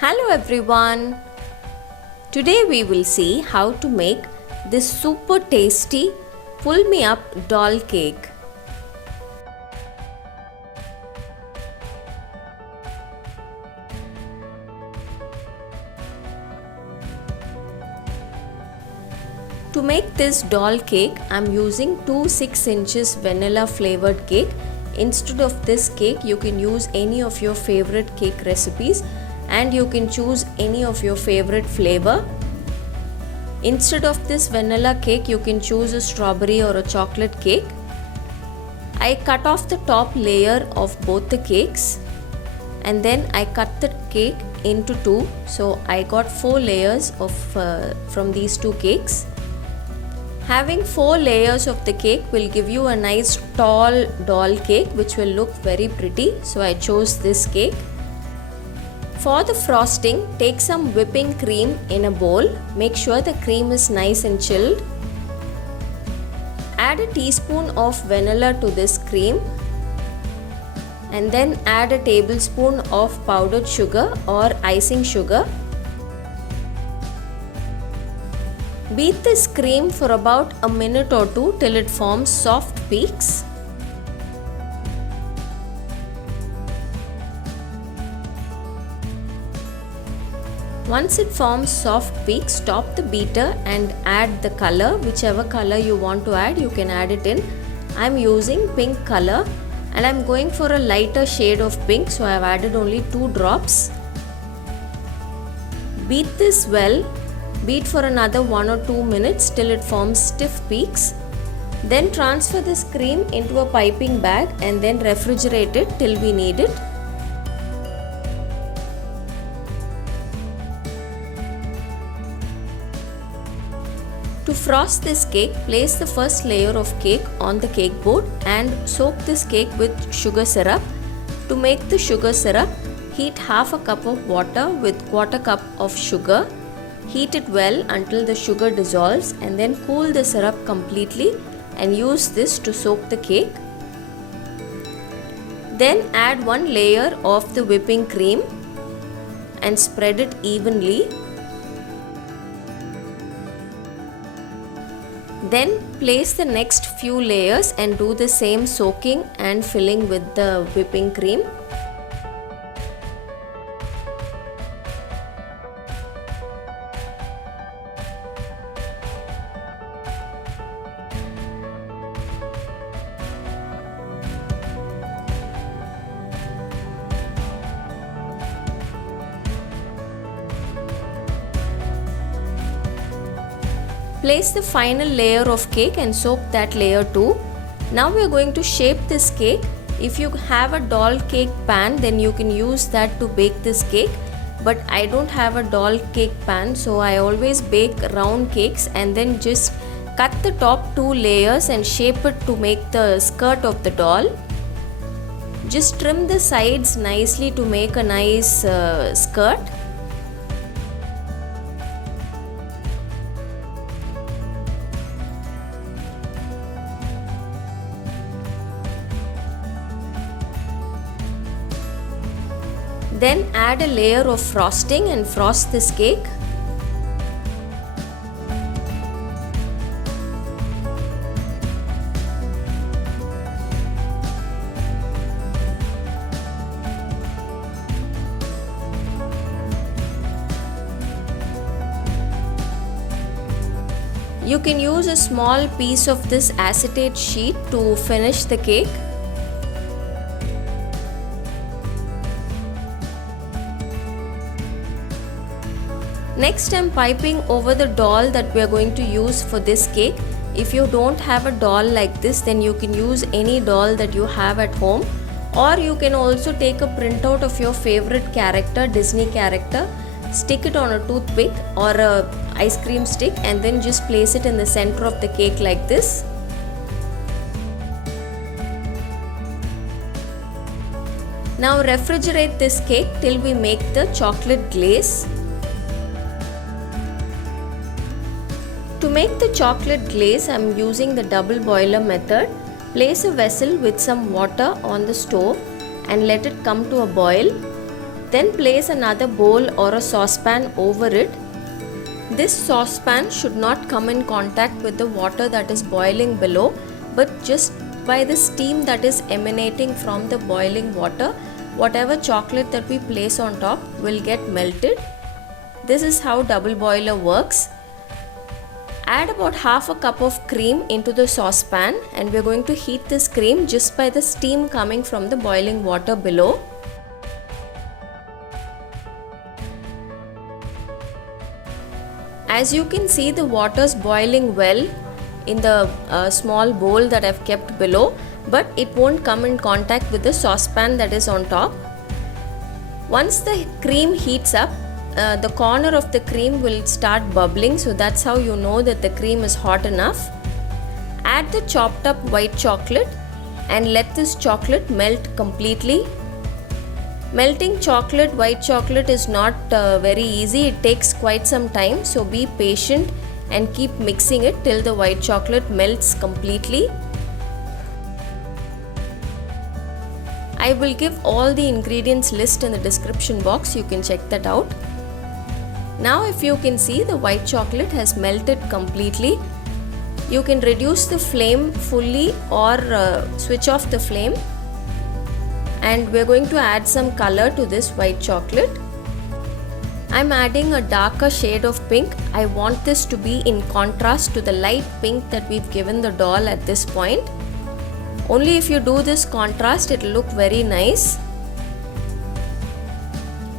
Hello everyone! Today we will see how to make this super tasty pull me up doll cake. To make this doll cake, I am using two 6 inches vanilla flavored cake. Instead of this cake, you can use any of your favorite cake recipes and you can choose any of your favorite flavor. Instead of this vanilla cake, you can choose a strawberry or a chocolate cake. I cut off the top layer of both the cakes and then I cut the cake into two. So I got 4 layers from these two cakes. Having 4 layers of the cake will give you a nice tall doll cake which will look very pretty. So I chose this cake. For the frosting, take some whipping cream in a bowl. Make sure the cream is nice and chilled. Add a teaspoon of vanilla to this cream and then add a tablespoon of powdered sugar or icing sugar. Beat this cream for about a minute or two till it forms soft peaks. Once it forms soft peaks, stop the beater and add the color. Whichever color you want to add, you can add it in. I am using pink color and I am going for a lighter shade of pink, so I have added only 2 drops. Beat this well. Beat for another 1 or 2 minutes till it forms stiff peaks. Then transfer this cream into a piping bag and then refrigerate it till we need it. To frost this cake, place the first layer of cake on the cake board and soak this cake with sugar syrup. To make the sugar syrup, heat half a cup of water with 1/4 cup of sugar. Heat it well until the sugar dissolves and then cool the syrup completely and use this to soak the cake. Then add 1 layer of the whipping cream and spread it evenly. Then place the next few layers and do the same soaking and filling with the whipping cream. Place the final layer of cake and soak that layer too. Now we are going to shape this cake. If you have a doll cake pan, then you can use that to bake this cake. But I don't have a doll cake pan, so I always bake round cakes and then just cut the top 2 layers and shape it to make the skirt of the doll. Just trim the sides nicely to make a nice skirt. Then add a layer of frosting and frost this cake. You can use a small piece of this acetate sheet to finish the cake. Next, I am piping over the doll that we are going to use for this cake. If you don't have a doll like this, then you can use any doll that you have at home, or you can also take a printout of your favorite character, Disney character, stick it on a toothpick or a ice cream stick and then just place it in the center of the cake like this. Now refrigerate this cake till we make the chocolate glaze. To make the chocolate glaze, I am using the double boiler method. Place a vessel with some water on the stove and let it come to a boil. Then place another bowl or a saucepan over it. This saucepan should not come in contact with the water that is boiling below, but just by the steam that is emanating from the boiling water, whatever chocolate that we place on top will get melted. This is how double boiler works. Add about half a cup of cream into the saucepan, and we're going to heat this cream just by the steam coming from the boiling water below. As you can see, the water's boiling well in the small bowl that I've kept below, but it won't come in contact with the saucepan that is on top. Once the cream heats up, the corner of the cream will start bubbling, so that's how you know that the cream is hot enough. Add the chopped up white chocolate and let this chocolate melt completely. Melting white chocolate is not very easy. It takes quite some time, so be patient and keep mixing it till the white chocolate melts completely. I will give all the ingredients list in the description box, you can check that out. Now if you can see, the white chocolate has melted completely. You can reduce the flame fully or switch off the flame. And we're going to add some color to this white chocolate. I'm adding a darker shade of pink. I want this to be in contrast to the light pink that we've given the doll at this point. Only if you do this contrast, it will look very nice.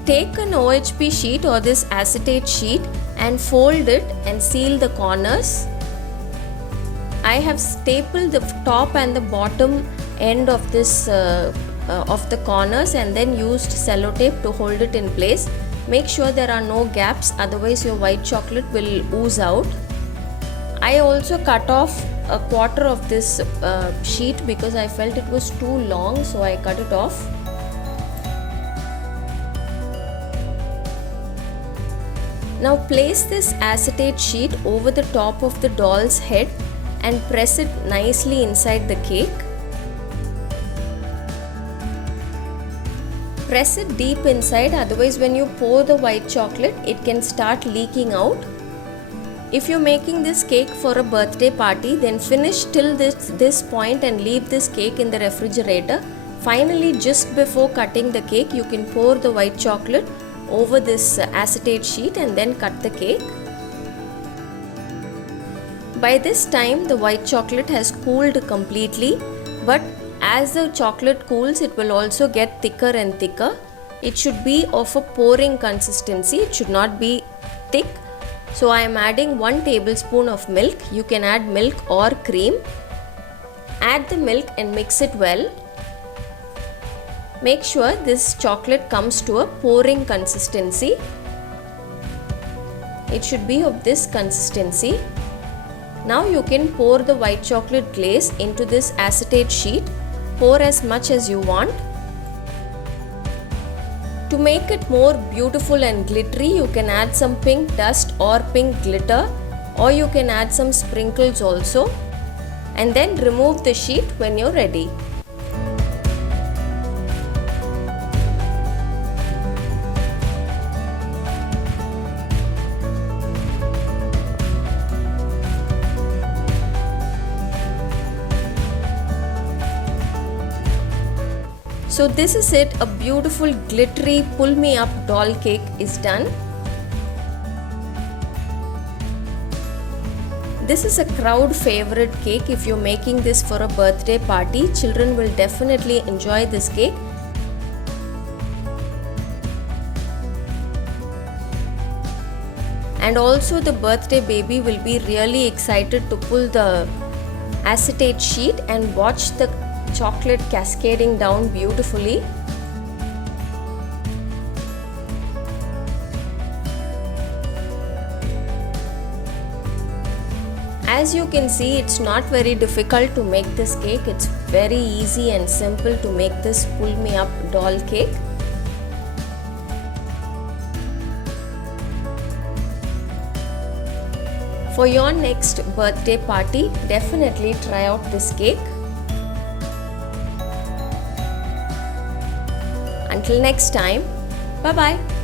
Take an OHP sheet or this acetate sheet and fold it and seal the corners. I have stapled the top and the bottom end of this of the corners and then used sellotape to hold it in place. Make sure there are no gaps, otherwise your white chocolate will ooze out. I also cut off a quarter of this sheet because I felt it was too long, so I cut it off. Now place this acetate sheet over the top of the doll's head and press it nicely inside the cake. Press it deep inside, otherwise when you pour the white chocolate, it can start leaking out. If you're making this cake for a birthday party, then finish till this point and leave this cake in the refrigerator. Finally, just before cutting the cake, you can pour the white chocolate over this acetate sheet and then cut the cake. By this time, the white chocolate has cooled completely, but as the chocolate cools, it will also get thicker and thicker. It should be of a pouring consistency, it should not be thick. So I am adding 1 tablespoon of milk. You can add milk or cream. Add the milk and mix it well. Make sure this chocolate comes to a pouring consistency. It should be of this consistency. Now you can pour the white chocolate glaze into this acetate sheet. Pour as much as you want. To make it more beautiful and glittery, you can add some pink dust or pink glitter, or you can add some sprinkles also, and then remove the sheet when you're ready. So this is it, a beautiful glittery pull me up doll cake is done. This is a crowd favorite cake. If you're making this for a birthday party, children will definitely enjoy this cake. And also the birthday baby will be really excited to pull the acetate sheet and watch the chocolate cascading down beautifully. As you can see, it's not very difficult to make this cake. It's very easy and simple to make this pull me up doll cake. For your next birthday party, definitely try out this cake. Until next time, Bye bye.